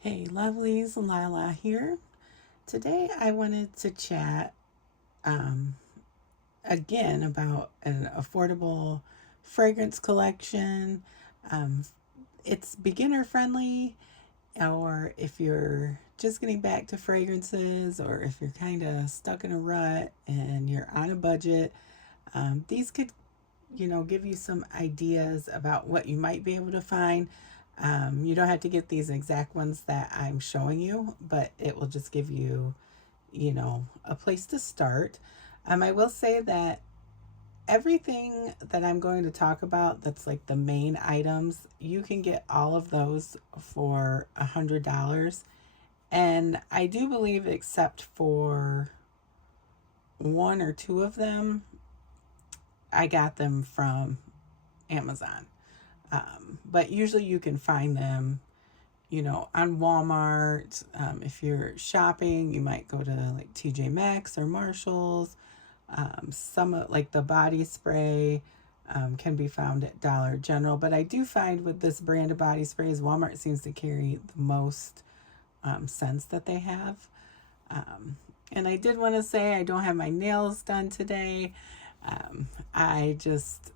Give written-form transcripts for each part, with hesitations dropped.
Hey lovelies, Lila here. Today I wanted to chat um, again about an affordable fragrance collection. Um, it's beginner friendly, or if you're just getting back to fragrances, or if you're kind of stuck in a rut and you're on a budget, these could give you some ideas about what you might be able to find. You don't have to get these exact ones that I'm showing you, but it will just give you, a place to start. I will say that everything that I'm going to talk about, that's like the main items, you can get all of those for $100. And I do believe, except for one or two of them, I got them from Amazon. But usually you can find them, on Walmart. If you're shopping, you might go to like TJ Maxx or Marshall's. Some like the body spray can be found at Dollar General. But I do find with this brand of body sprays, Walmart seems to carry the most scents that they have. And I did want to say I don't have my nails done today. I just,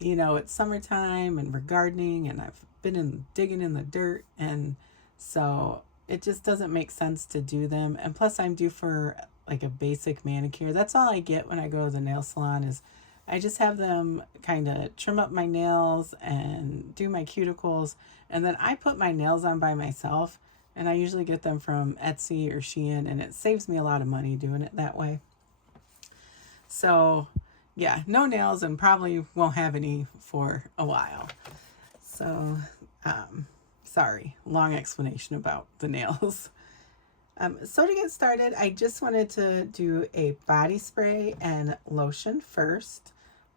it's summertime and we're gardening, and I've been digging in the dirt, and so it just doesn't make sense to do them. And plus, I'm due for like a basic manicure. That's all I get when I go to the nail salon, is I just have them kind of trim up my nails and do my cuticles, and then I put my nails on by myself. And I usually get them from Etsy or Shein, and it saves me a lot of money doing it that way. So yeah, no nails, and probably won't have any for a while. So, sorry, long explanation about the nails. So to get started, I just wanted to do a body spray and lotion first.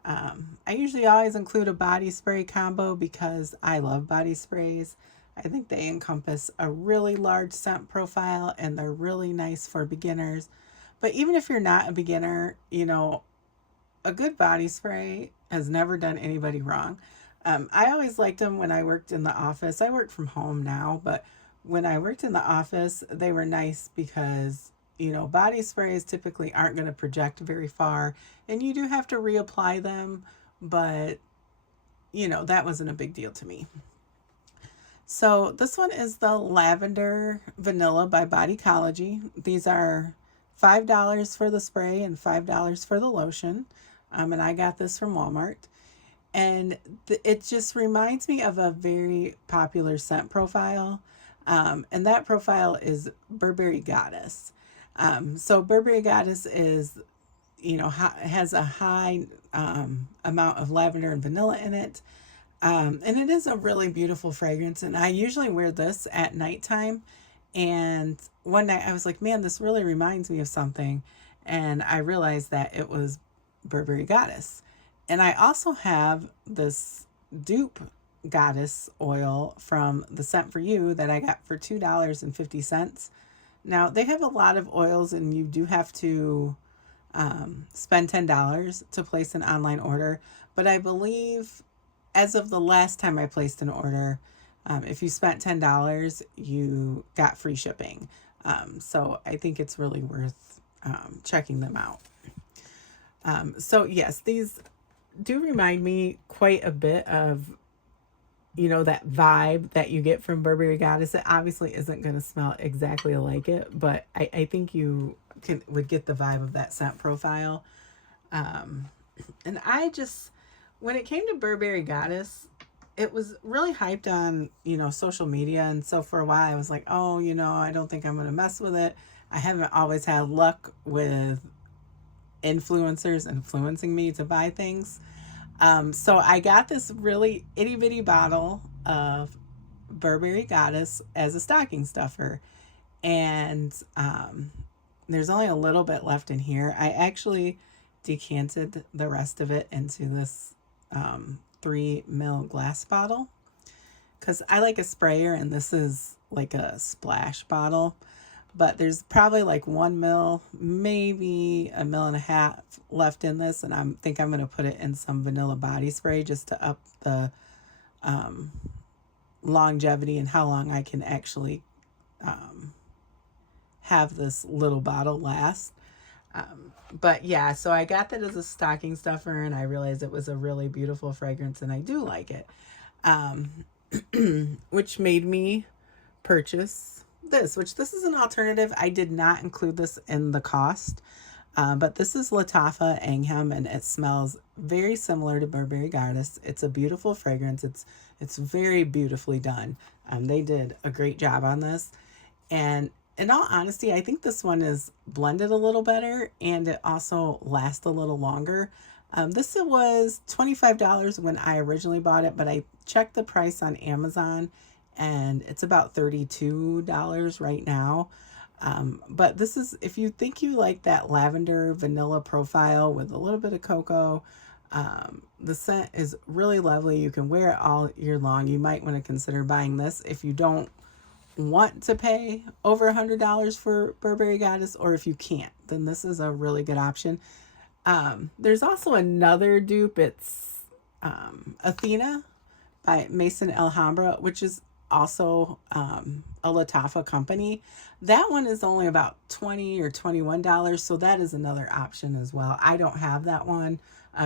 I usually always include a body spray combo because I love body sprays. I think they encompass a really large scent profile, and they're really nice for beginners. But even if you're not a beginner, a good body spray has never done anybody wrong. I always liked them when I worked in the office. I work from home now, but when I worked in the office, they were nice because, body sprays typically aren't going to project very far, and you do have to reapply them, but, that wasn't a big deal to me. So this one is the Lavender Vanilla by Bodycology. These are $5 for the spray and $5 for the lotion. And I got this from Walmart. And it just reminds me of a very popular scent profile. And that profile is Burberry Goddess. So Burberry Goddess is, has a high amount of lavender and vanilla in it. And it is a really beautiful fragrance. And I usually wear this at nighttime. And one night I was like, man, this really reminds me of something. And I realized that it was Burberry Goddess. And I also have this dupe Goddess oil from the Scent for You that I got for $2.50. Now, they have a lot of oils, and you do have to spend $10 to place an online order. But I believe, as of the last time I placed an order, if you spent $10, you got free shipping. So I think it's really worth checking them out. So yes, these do remind me quite a bit of, that vibe that you get from Burberry Goddess. It obviously isn't going to smell exactly like it, but I think you would get the vibe of that scent profile. And when it came to Burberry Goddess, it was really hyped on, social media. And so for a while I was like, oh, I don't think I'm going to mess with it. I haven't always had luck with influencers influencing me to buy things. So I got this really itty bitty bottle of Burberry Goddess as a stocking stuffer. And there's only a little bit left in here. I actually decanted the rest of it into this 3 ml glass bottle because I like a sprayer, and this is like a splash bottle. But there's probably like 1 ml, maybe 1.5 ml left in this, and I think I'm going to put it in some vanilla body spray just to up the longevity and how long I can actually have this little bottle last. But yeah, so I got that as a stocking stuffer, and I realized it was a really beautiful fragrance, and I do like it, which made me purchase this, which this is an alternative. I did not include this in the cost, but this is Lattafa Angham, and it smells very similar to Burberry Goddess. It's a beautiful fragrance. It's very beautifully done. They did a great job on this, and in all honesty, I think this one is blended a little better, and it also lasts a little longer. This was $25 when I originally bought it, but I checked the price on Amazon, and it's about $32 right now. But this is, if you think you like that lavender vanilla profile with a little bit of cocoa, the scent is really lovely. You can wear it all year long. You might want to consider buying this if you don't want to pay over $100 for Burberry Goddess, or if you can't, then this is a really good option. There's also another dupe. It's Athena by Maison Alhambra, which is also a Lattafa company. That one is only about $20 or $21, so that is another option as well. I don't have that one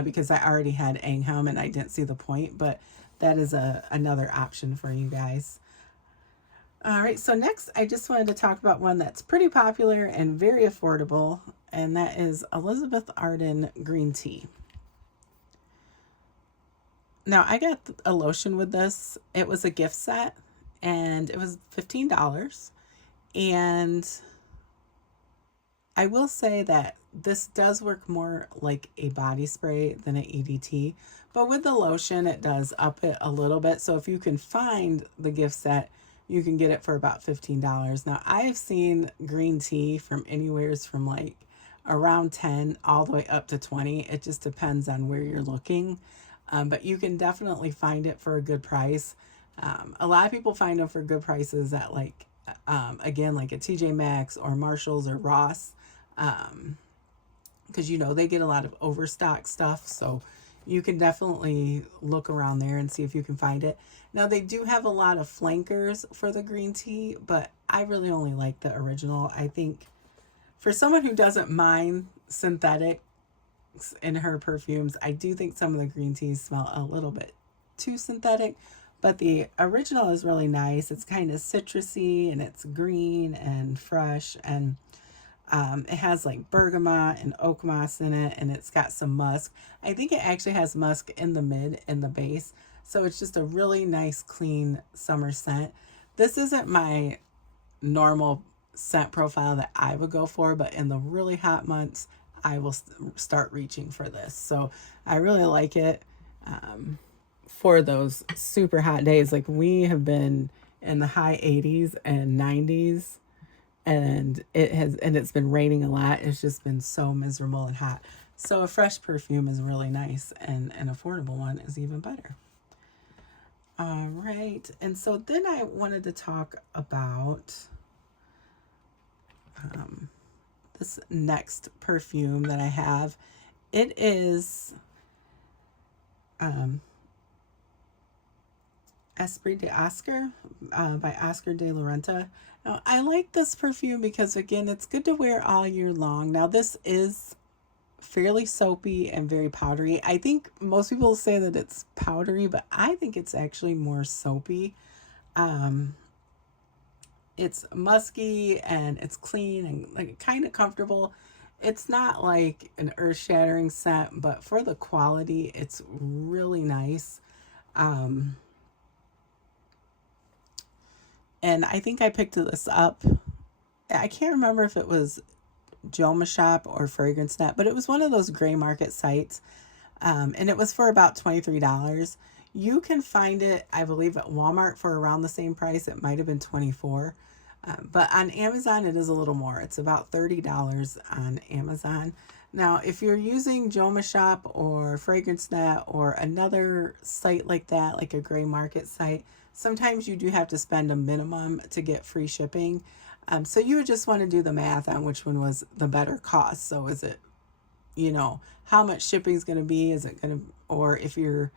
because I already had Angham and I didn't see the point, but that is another option for you guys. All right, so next I just wanted to talk about one that's pretty popular and very affordable, and that is Elizabeth Arden green tea. Now, I got a lotion with this. It was a gift set, and it was $15. And I will say that this does work more like a body spray than an EDT, but with the lotion, it does up it a little bit. So if you can find the gift set, you can get it for about $15. Now, I've seen green tea from anywheres from like around 10 all the way up to 20. It just depends on where you're looking. But you can definitely find it for a good price. A lot of people find them for good prices at like, again, like a TJ Maxx or Marshalls or Ross. Because, you know, they get a lot of overstock stuff. So you can definitely look around there and see if you can find it. Now, they do have a lot of flankers for the green tea, but I really only like the original. I think for someone who doesn't mind synthetics in her perfumes, I do think some of the green teas smell a little bit too synthetic, but the original is really nice. It's kind of citrusy, and it's green and fresh, and it has like bergamot and oak moss in it, and it's got some musk. I think it actually has musk in the mid and the base. So it's just a really nice, clean summer scent. This isn't my normal scent profile that I would go for, but in the really hot months, I will start reaching for this. So I really like it for those super hot days. Like, we have been in the high 80s and 90s, and it's been raining a lot. It's just been so miserable and hot. So a fresh perfume is really nice, and an affordable one is even better. All right, and so then I wanted to talk about this next perfume that I have. It is Esprit de Oscar by Oscar de la Renta. Now, I like this perfume because, again, it's good to wear all year long. Now, this is fairly soapy and very powdery. I think most people say that it's powdery, but I think it's actually more soapy. It's musky, and it's clean and like kind of comfortable. It's not like an earth-shattering scent, but for the quality, it's really nice. And I think I picked this up. I can't remember if it was Joma Shop or Fragrance Net, but it was one of those gray market sites. And it was for about $23. You can find it, I believe, at Walmart for around the same price. It might have been $24. But on Amazon, it is a little more. It's about $30 on Amazon. Now, if you're using Joma Shop or Fragrance Net or another site like that, like a gray market site, sometimes you do have to spend a minimum to get free shipping. So you would just want to do the math on which one was the better cost. So is it, how much shipping is going to be? Is it going to, or if you're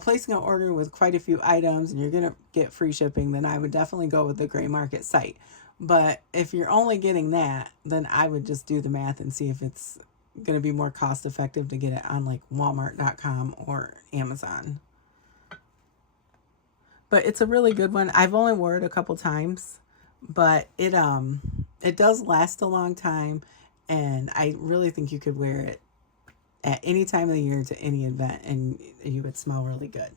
placing an order with quite a few items and you're going to get free shipping, then I would definitely go with the gray market site. But if you're only getting that, then I would just do the math and see if it's going to be more cost effective to get it on like Walmart.com or Amazon. But it's a really good one. I've only worn it a couple times, but it does last a long time, and I really think you could wear it at any time of the year to any event and you would smell really good.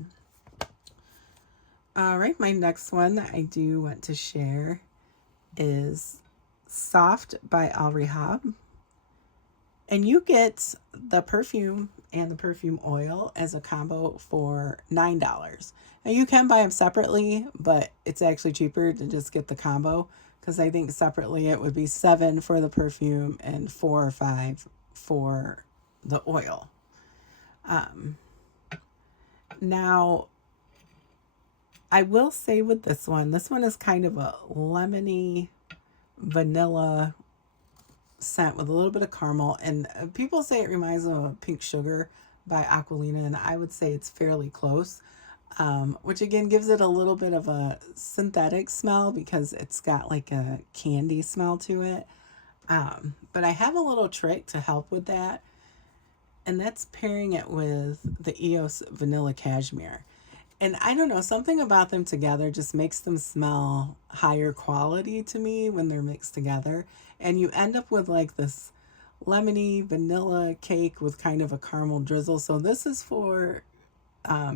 All right, my next one that I do want to share is Soft by Al-Rehab. And you get the perfume and the perfume oil as a combo for $9. Now you can buy them separately, but it's actually cheaper to just get the combo, because I think separately it would be $7 for the perfume and $4 or $5 for the oil. Now, I will say with this one is kind of a lemony vanilla scent with a little bit of caramel, and people say it reminds them of Pink Sugar by Aquilina, and I would say it's fairly close, which again gives it a little bit of a synthetic smell because it's got like a candy smell to it. But I have a little trick to help with that, and that's pairing it with the EOS Vanilla Cashmere. And I don't know, something about them together just makes them smell higher quality to me when they're mixed together. And you end up with like this lemony vanilla cake with kind of a caramel drizzle. So this is for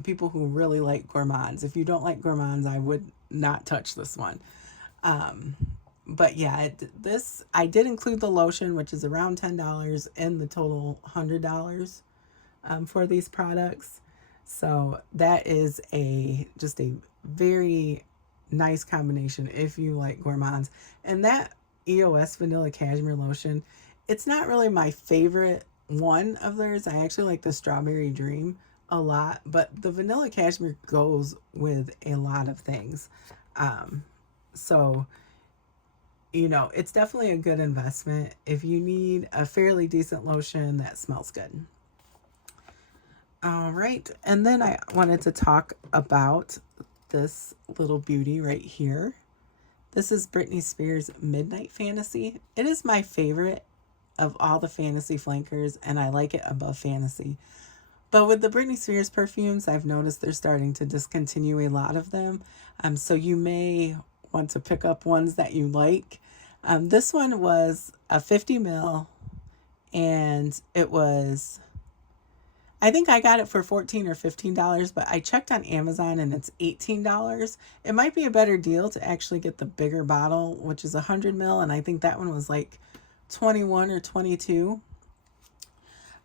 people who really like gourmands. If you don't like gourmands, I would not touch this one. But yeah, this I did include the lotion, which is around $10, in the total $100 for these products. So that is just a very nice combination if you like gourmands. And that EOS Vanilla Cashmere lotion, it's not really my favorite one of theirs. I actually like the Strawberry Dream a lot, but the Vanilla Cashmere goes with a lot of things. So, it's definitely a good investment if you need a fairly decent lotion that smells good. All right, and then I wanted to talk about this little beauty right here. This is Britney Spears' Midnight Fantasy. It is my favorite of all the fantasy flankers, and I like it above fantasy. But with the Britney Spears perfumes, I've noticed they're starting to discontinue a lot of them. So you may want to pick up ones that you like. This one was a 50 ml, and it was... I think I got it for $14 or $15, but I checked on Amazon and it's $18. It might be a better deal to actually get the bigger bottle, which is 100 ml, and I think that one was like 21 or 22.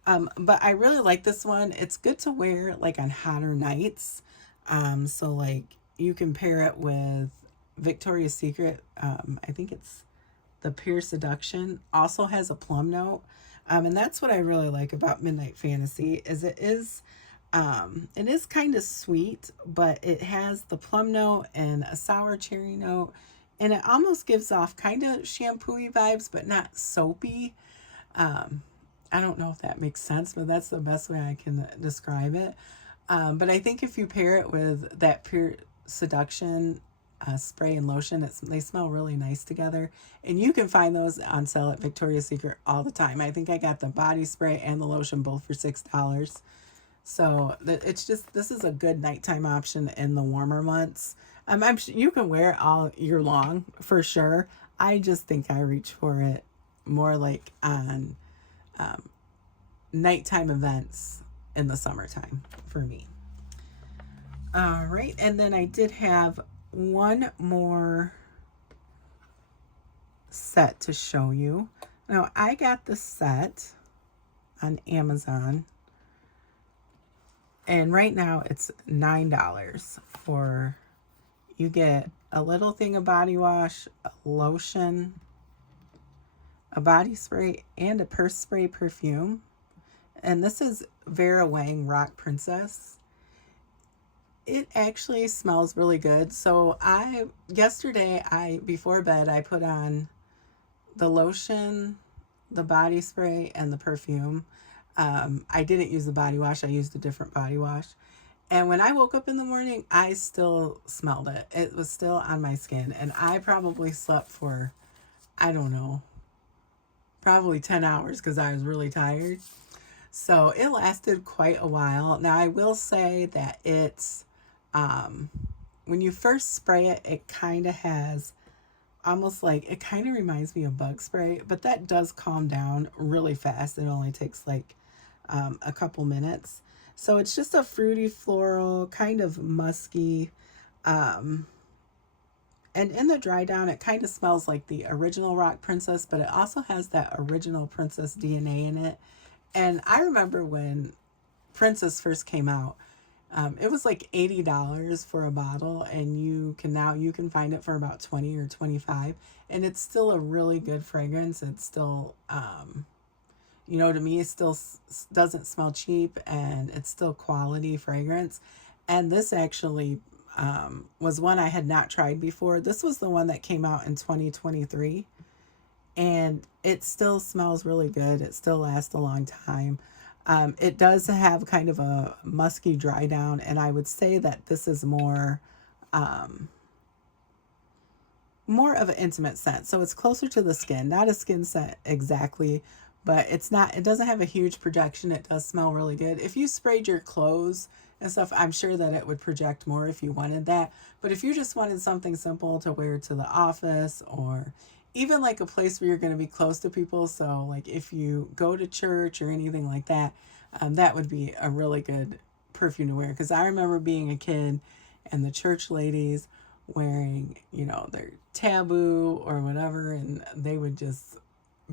But I really like this one. It's good to wear like on hotter nights. So like you can pair it with Victoria's Secret. I think it's the Pure Seduction. Also has a plum note. And that's what I really like about Midnight Fantasy is it is kind of sweet, but it has the plum note and a sour cherry note, and it almost gives off kind of shampoo-y vibes, but not soapy. I don't know if that makes sense, but that's the best way I can describe it. But I think if you pair it with that Pure Seduction spray and lotion, they smell really nice together, and you can find those on sale at Victoria's Secret all the time. I think I got the body spray and the lotion both for $6. So this is a good nighttime option in the warmer months. I'm sure you can wear it all year long for sure. I just think I reach for it more like on nighttime events in the summertime for me. All right, and then I did have one more set to show you. Now, I got the set on Amazon, and right now it's $9 for, you get a little thing of body wash, a lotion, a body spray, and a purse spray perfume. And this is Vera Wang Rock Princess. It actually smells really good. So yesterday, before bed, I put on the lotion, the body spray, and the perfume. I didn't use the body wash. I used a different body wash. And when I woke up in the morning, I still smelled it. It was still on my skin. And I probably slept for, I don't know, probably 10 hours because I was really tired. So it lasted quite a while. Now, I will say that um, when you first spray it, it kind of has almost like, it kind of reminds me of bug spray, but that does calm down really fast. It only takes like a couple minutes. So it's just a fruity, floral, kind of musky. Um, and in the dry down, it kind of smells like the original Rock Princess, but it also has that original Princess DNA in it. And I remember when Princess first came out, it was like $80 for a bottle, and you can find it for about 20 or 25, and it's still a really good fragrance. It's still to me, it still doesn't smell cheap, and it's still quality fragrance. And this actually was one I had not tried before. This was the one that came out in 2023, and it still smells really good. It still lasts a long time. It does have kind of a musky dry down, and I would say that this is more of an intimate scent. So it's closer to the skin, not a skin scent exactly, but it doesn't have a huge projection. It does smell really good. If you sprayed your clothes and stuff, I'm sure that it would project more if you wanted that. But if you just wanted something simple to wear to the office, or even like a place where you're going to be close to people, so like if you go to church or anything like that, that would be a really good perfume to wear. Because I remember being a kid and the church ladies wearing, their taboo or whatever, and they would just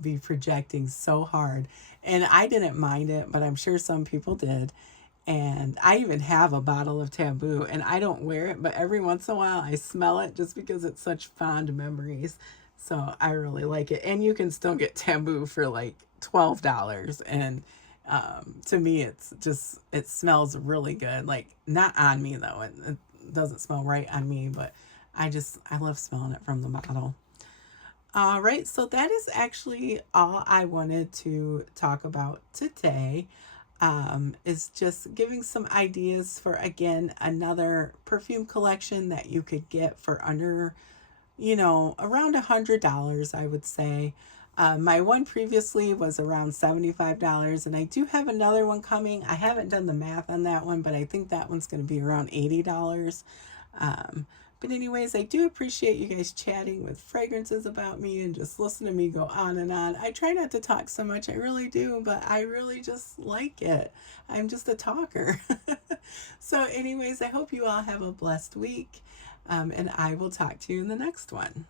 be projecting so hard. And I didn't mind it, but I'm sure some people did. And I even have a bottle of taboo, and I don't wear it, but every once in a while I smell it just because it's such fond memories. So I really like it. And you can still get taboo for like $12. And to me, it smells really good. Like, not on me though. It doesn't smell right on me, but I love smelling it from the bottle. All right, so that is actually all I wanted to talk about today. Is just giving some ideas for, again, another perfume collection that you could get for under, around $100, I would say. My one previously was around $75, and I do have another one coming. I haven't done the math on that one, but I think that one's going to be around $80. Um, but anyways, I do appreciate you guys chatting with fragrances about me and just listening to me go on and on. I try not to talk so much, I really do, but I really just like it. I'm just a talker. So anyways, I hope you all have a blessed week, and I will talk to you in the next one.